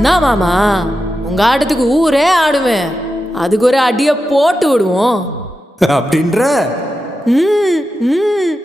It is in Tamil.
நான் மாமா உங்க ஆட்டத்துக்கு ஊரே ஆடுவேன். அதுக்கு ஒரு அடியை போட்டு விடுவோம். அப்படின்ற ம் ம்